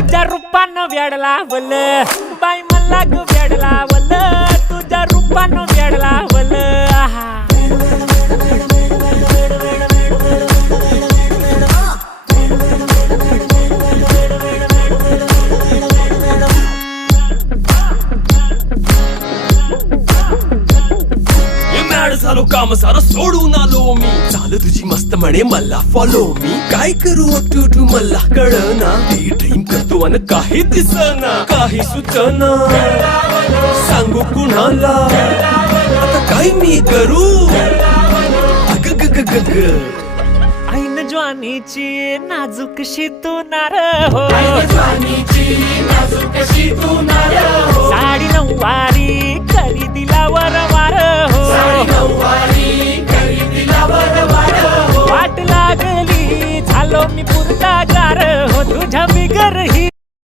तुझ्या रूपानं वेड लावल बाई मला ग वेड लावल तुझ्या रूपानं वेड लावल झालो काम सारं सोडून आलो मी चाल तुझी मस्त म्हणे मला फॉलो मी काय करू टू मला कळना ड्रीम करतो आणि काही दिसना काही सुचना सांगू कुणाला आता काय मी करू अग ग ग ग ग ऐन ज्वानीची नाजूकशी तू नार हो साडी नऊवारी करी दिला वरवार हो वाट लागली झालो मी पुरता गार हो तुझ्या बिगर ही